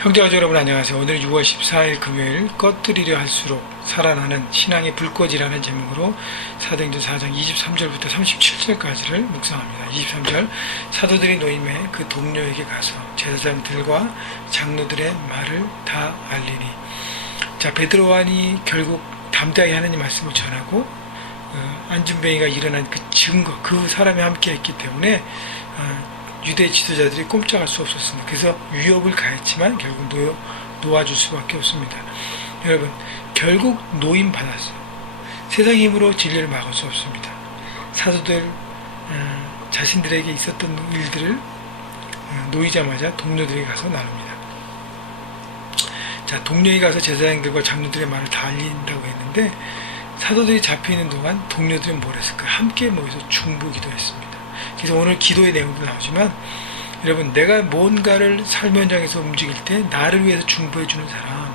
형제가족 여러분 안녕하세요. 오늘 6월 14일 금요일 꺼뜨리려 할수록 살아나는 신앙의 불꽃이라는 제목으로 사도행전 4장 23절부터 37절까지를 묵상합니다. 23절 사도들이 노임에 그 동료에게 가서 제사장들과 장로들의 말을 다 알리니. 자, 베드로 요한이 결국 담대하게 하나님 말씀을 전하고 안진뱅이가 일어난 그 증거, 그 사람이 함께 했기 때문에 유대 지도자들이 꼼짝할 수 없었습니다. 그래서 위협을 가했지만 결국 놓아줄 수밖에 없습니다. 여러분, 결국 노임 받았어요. 세상의 힘으로 진리를 막을 수 없습니다. 사도들 자신들에게 있었던 일들을 놓이자마자 동료들에게 가서 나눕니다. 자, 동료에게 가서 제사장들과 장로들의 말을 다 알린다고 했는데, 사도들이 잡혀있는 동안 동료들은 뭘 했을까? 함께 모여서 중보 기도했습니다. 그래서 오늘 기도의 내용도 나오지만, 여러분, 내가 뭔가를 삶 현장에서 움직일 때 나를 위해서 중보해주는 사람,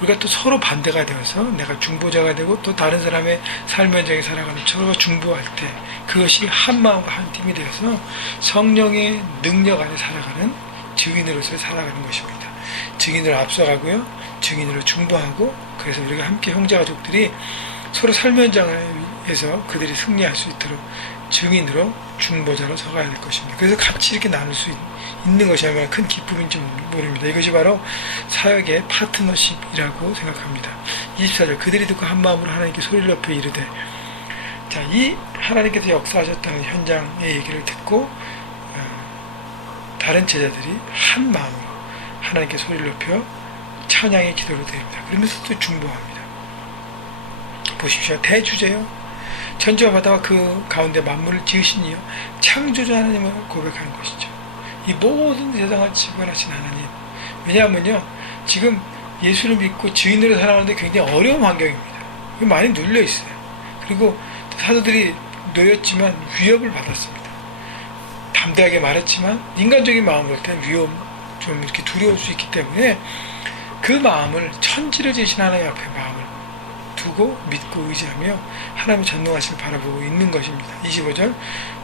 우리가 또 서로 반대가 되어서 내가 중보자가 되고 또 다른 사람의 삶 현장에 살아가는 서로가 중보할 때 그것이 한 마음과 한 팀이 되어서 성령의 능력 안에 살아가는 증인으로서 살아가는 것입니다. 증인으로 앞서가고요, 증인으로 중보하고, 그래서 우리가 함께 형제가족들이 서로 삶 현장에서 그들이 승리할 수 있도록 증인으로 중보자로 서가야 될 것입니다. 그래서 같이 이렇게 나눌 수 있는 것이 얼마나 큰 기쁨인지 모릅니다. 이것이 바로 사역의 파트너십이라고 생각합니다. 24절 그들이 듣고 한 마음으로 하나님께 소리를 높여 이르되. 자, 이 하나님께서 역사하셨다는 현장의 얘기를 듣고 다른 제자들이 한 마음으로 하나님께 소리를 높여 찬양의 기도를 드립니다. 그러면서 또 중보합니다. 보십시오. 대주제요, 천지와 바다와 그 가운데 만물을 지으신 이여 창조주 하나님을 고백하는 것이죠. 이 모든 세상을 지배하신 하나님. 왜냐하면요, 지금 예수를 믿고 증인으로 살아가는데 굉장히 어려운 환경입니다. 많이 눌려 있어요. 그리고 사도들이 놓였지만 위협을 받았습니다. 담대하게 말했지만 인간적인 마음을 볼 때 위험, 좀 이렇게 두려울 수 있기 때문에 그 마음을 천지를 지으신 하나님 앞에 마음을 두고 믿고 의지하며 하나님의 전능하심을 바라보고 있는 것입니다. 25절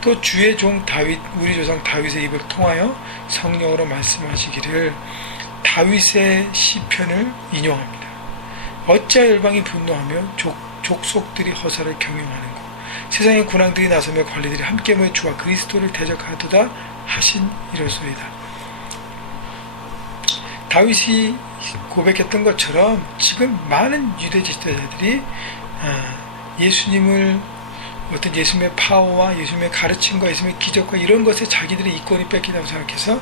또 주의 종 다윗, 우리 조상 다윗의 입을 통하여 성령으로 말씀하시기를. 다윗의 시편을 인용합니다. 어찌하여 열방이 분노하며 족속들이 허사를 경영하는고 세상의 군왕들이 나서며 관리들이 함께 모여 주와 그리스도를 대적하도다 하신 이로소이다. 다윗이 고백했던 것처럼 지금 많은 유대 지도자들이 예수님을 어떤 예수님의 파워와 예수님의 가르침과 예수님의 기적과 이런 것에 자기들의 이권이 뺏긴다고 생각해서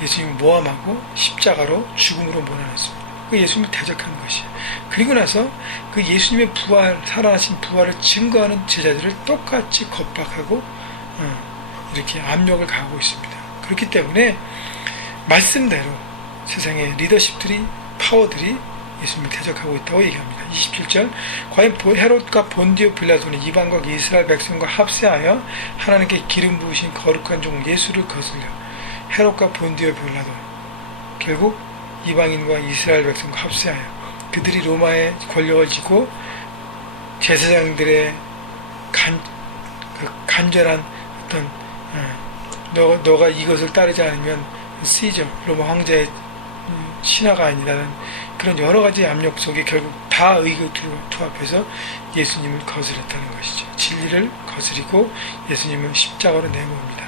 예수님을 모함하고 십자가로 죽음으로 몰아넣습니다. 그 예수님을 대적하는 것이에요. 그리고 나서 그 예수님의 부활, 살아나신 부활을 증거하는 제자들을 똑같이 겁박하고 이렇게 압력을 가하고 있습니다. 그렇기 때문에 말씀대로 세상의 리더십들이, 파워들이 예수님을 대적하고 있다고 얘기합니다. 27절 과연 헤롯과 본디오 빌라도는 이방과 이스라엘 백성과 합세하여 하나님께 기름 부으신 거룩한 종 예수를 거슬려. 헤롯과 본디오 빌라도 결국 이방인과 이스라엘 백성과 합세하여 그들이 로마의 권력을 쥐고 제사장들의 간절한 어떤 너가 이것을 따르지 않으면 시저 로마 황제의 신하가 아니라는 그런 여러 가지 압력 속에 결국 다 의가 투합해서 예수님을 거스렸다는 것이죠. 진리를 거스리고 예수님을 십자가로 내모읍니다.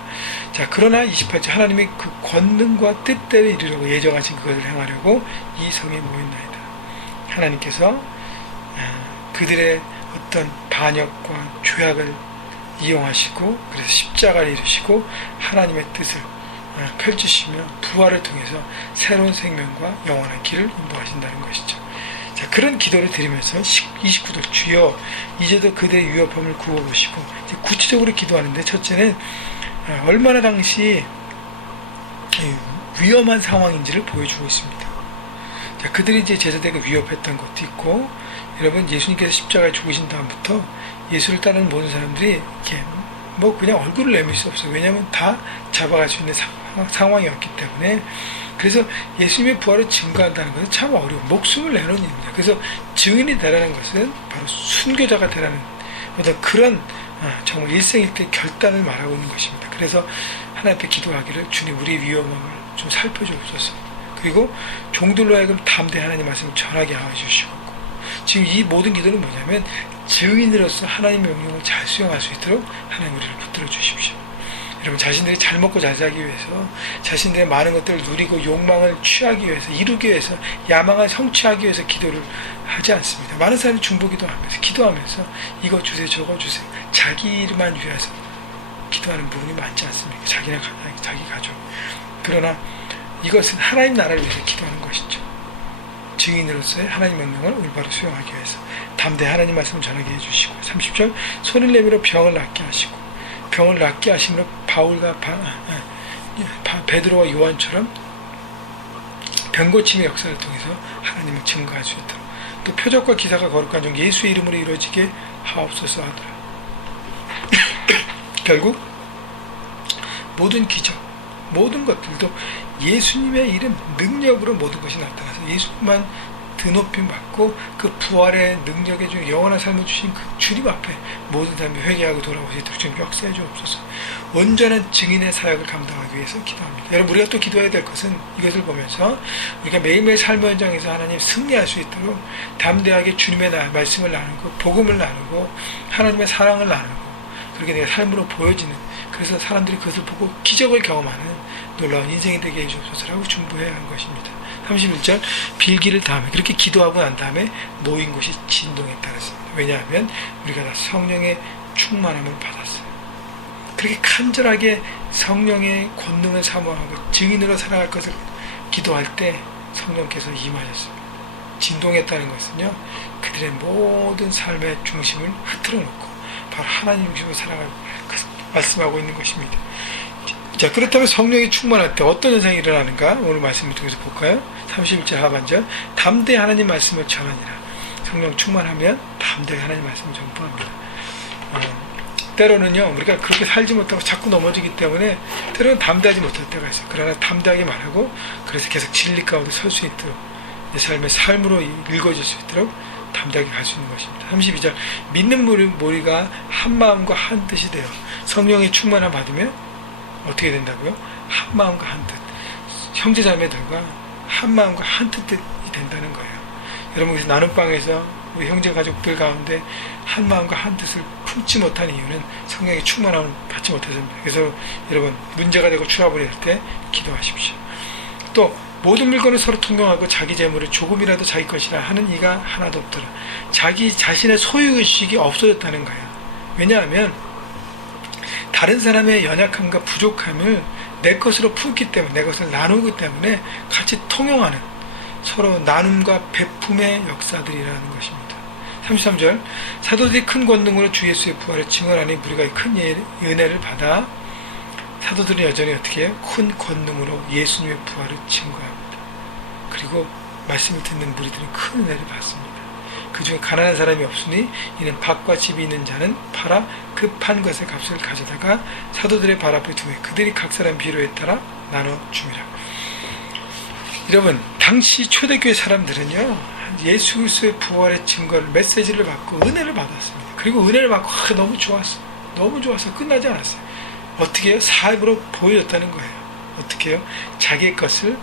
자, 그러나 28절 하나님의 그 권능과 뜻대로 이루려고 예정하신 그것을 행하려고 이 성에 모였나이다. 하나님께서 그들의 어떤 반역과 죄악을 이용하시고 그래서 십자가를 이루시고 하나님의 뜻을 펼치시며 부활을 통해서 새로운 생명과 영원한 길을 인도하신다는 것이죠. 자, 그런 기도를 드리면서 29절 주여 이제도 그들의 위협함을 구워보시고, 구체적으로 기도하는데 첫째는 얼마나 당시 위험한 상황인지를 보여주고 있습니다. 자, 그들이 이제 제자들에게 위협했던 것도 있고, 여러분 예수님께서 십자가에 죽으신 다음부터 예수를 따르는 모든 사람들이 이렇게 그냥 얼굴을 내밀 수 없어요. 왜냐하면 다 잡아갈 수 있는 상황이었기 때문에. 그래서 예수님의 부활을 증거한다는 것은 참 어려운, 목숨을 내놓은 일입니다. 그래서 증인이 되라는 것은 바로 순교자가 되라는 어떤 그런 정말 일생일대 결단을 말하고 있는 것입니다. 그래서 하나님 앞에 기도하기를 주님 우리의 위험함을 좀 살펴주옵소서. 그리고 종들로 하여금 담대히 하나님 말씀을 전하게 해주시고, 지금 이 모든 기도는 뭐냐면 증인으로서 하나님의 명령을 잘 수용할 수 있도록 하나님 우리를 붙들어 주십시오. 여러분, 자신들이 잘 먹고 잘 살기 위해서, 자신들의 많은 것들을 누리고 욕망을 취하기 위해서, 이루기 위해서, 야망을 성취하기 위해서 기도를 하지 않습니다. 많은 사람이 중보기도하면서, 기도하면서 이거 주세요, 저거 주세요, 자기 일만 위해서 기도하는 부분이 많지 않습니까? 자기나 자기 가족. 그러나 이것은 하나님 나라를 위해서 기도하는 것이죠. 증인으로서의 하나님 명령을 올바로 수용하기 위해서 담대히 하나님 말씀을 전하게 해주시고, 30절, 손을 내밀어 병을 낫게 하시고, 병을 낫게 하심으로 바울과 베드로와 요한처럼 병고침의 역사를 통해서 하나님을 증거할 수 있도록, 또 표적과 기사가 거룩한 종 예수의 이름으로 이루어지게 하옵소서 하더라. 결국 모든 기적, 모든 것들도 예수님의 이름, 능력으로 모든 것이 나타나서 예수만 드높임 받고 그 부활의 능력에 준 영원한 삶을 주신 그 주님 앞에 모든 사람이 회개하고 돌아올 수 있도록 주님 역사해 주옵소서. 온전한 증인의 사역을 감당하기 위해서 기도합니다. 여러분, 우리가 또 기도해야 될 것은 이것을 보면서 우리가 매일매일 삶의 현장에서 하나님 승리할 수 있도록 담대하게 주님의 말씀을 나누고 복음을 나누고 하나님의 사랑을 나누고, 그렇게 내가 삶으로 보여지는, 그래서 사람들이 그것을 보고 기적을 경험하는 놀라운 인생이 되게 해주옵소서라고 중보해야 하는 것입니다. 31절, 빌기를 다음에, 그렇게 기도하고 난 다음에 모인 곳이 진동했다 그랬습니다. 왜냐하면 우리가 다 성령의 충만함을 받았어요. 그렇게 간절하게 성령의 권능을 사모하고 증인으로 살아갈 것을 기도할 때 성령께서 임하셨습니다. 진동했다는 것은요, 그들의 모든 삶의 중심을 흐트러 놓고 바로 하나님 중심으로 살아가고 말씀하고 있는 것입니다. 자, 그렇다면 성령이 충만할 때 어떤 현상이 일어나는가 오늘 말씀을 통해서 볼까요? 31절 하반절, 담대히 하나님 말씀을 전하니라. 성령 충만하면 담대히 하나님 말씀을 전파합니다. 때로는요, 우리가 그렇게 살지 못하고 자꾸 넘어지기 때문에 때로는 담대하지 못할 때가 있어요. 그러나 담대하게 말하고, 그래서 계속 진리 가운데 설 수 있도록, 내 삶의 삶으로 읽어질 수 있도록 담대하게 갈 수 있는 것입니다. 32절, 믿는 무리가 한 마음과 한 뜻이 되어 성령의 충만함 받으면 어떻게 된다고요? 한 마음과 한 뜻. 형제자매들과 한 마음과 한 뜻이 된다는 거예요. 여러분, 그래서 나눔방에서 우리 형제 가족들 가운데 한 마음과 한 뜻을 품지 못한 이유는 성령의 충만함을 받지 못해서입니다. 그래서 여러분, 문제가 되고 추하불이 될 때 기도하십시오. 또 모든 물건을 서로 통용하고 자기 재물을 조금이라도 자기 것이라 하는 이가 하나도 없더라. 자기 자신의 소유의식이 없어졌다는 거예요. 왜냐하면 다른 사람의 연약함과 부족함을 내 것으로 품기 때문에, 내 것을 나누기 때문에 같이 통용하는, 서로 나눔과 베품의 역사들이라는 것입니다. 33절, 사도들이 큰 권능으로 주 예수의 부활을 증언하니 무리가 큰 은혜를 받아, 사도들은 여전히 어떻게 해요? 큰 권능으로 예수님의 부활을 증거합니다. 그리고 말씀을 듣는 무리들은 큰 은혜를 받습니다. 그 중에 가난한 사람이 없으니 이는 밭과 집이 있는 자는 팔아 그 판 것의 값을 가져다가 사도들의 발 앞에 두매 그들이 각 사람 필요에 따라 나눠 줍니다. 여러분, 당시 초대교회 사람들은요, 예수 그리스도의 부활의 증거를, 메시지를 받고 은혜를 받았습니다. 그리고 은혜를 받고 너무 좋았어요. 너무 좋아서 끝나지 않았어요. 어떻게 해요? 삶으로 보여줬다는 거예요. 어떻게 해요? 자기의 것을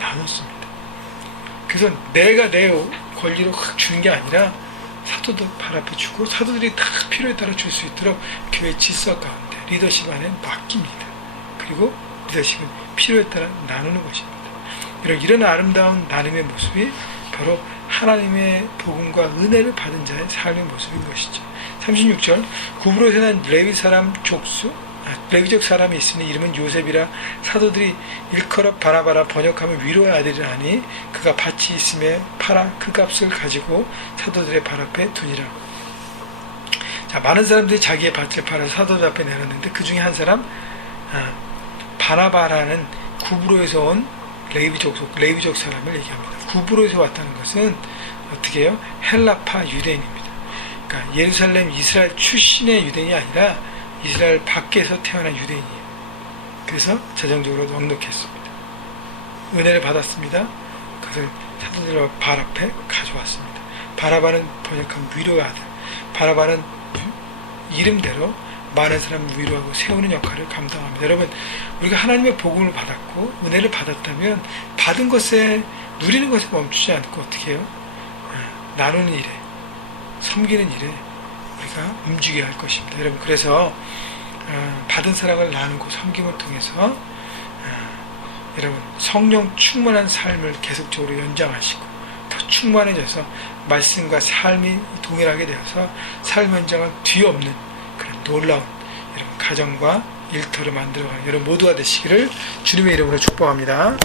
나눴습니다. 그래서 내가 내 권리로 주는 게 아니라 사도들 발 앞에 주고, 사도들이 다 필요에 따라 줄 수 있도록 교회 질서 가운데 리더십 안에 맡깁니다. 그리고 리더십은 필요에 따라 나누는 것입니다. 이런 아름다운 나눔의 모습이 바로 하나님의 복음과 은혜를 받은 자의 삶의 모습인 것이죠. 36절, 구브로에서 난 레위적 사람이 있으니 이름은 요셉이라 사도들이 일컬어 바나바라 번역하면 위로의 아들이라 하니 그가 밭이 있음에 팔아 그 값을 가지고 사도들의 발 앞에 두니라. 자, 많은 사람들이 자기의 밭을 팔아 사도들 앞에 내놨는데 그 중에 한 사람, 바나바라는 구브로에서 온 레위족 사람을 얘기합니다. 구브로에서 왔다는 것은 어떻게 해요? 헬라파 유대인입니다. 그러니까 예루살렘 이스라엘 출신의 유대인이 아니라 이스라엘 밖에서 태어난 유대인이에요. 그래서 재정적으로 넉넉했습니다. 은혜를 받았습니다. 그것을 사도들의 발 앞에 가져왔습니다. 바나바는 번역한 위로의 아들. 바나바는 이름대로 많은 사람을 위로하고 세우는 역할을 감당합니다. 여러분, 우리가 하나님의 복음을 받았고 은혜를 받았다면 받은 것에 누리는 것에 멈추지 않고 어떻게 해요? 나누는 일에, 섬기는 일에 우리가 움직여야 할 것입니다. 여러분, 그래서 받은 사랑을 나누고 섬김을 통해서 여러분 성령 충만한 삶을 계속적으로 연장하시고 더 충만해져서 말씀과 삶이 동일하게 되어서 삶 현장을 뒤엎는 그런 놀라운 여러분 가정과 일터를 만들어가는 여러분 모두가 되시기를 주님의 이름으로 축복합니다.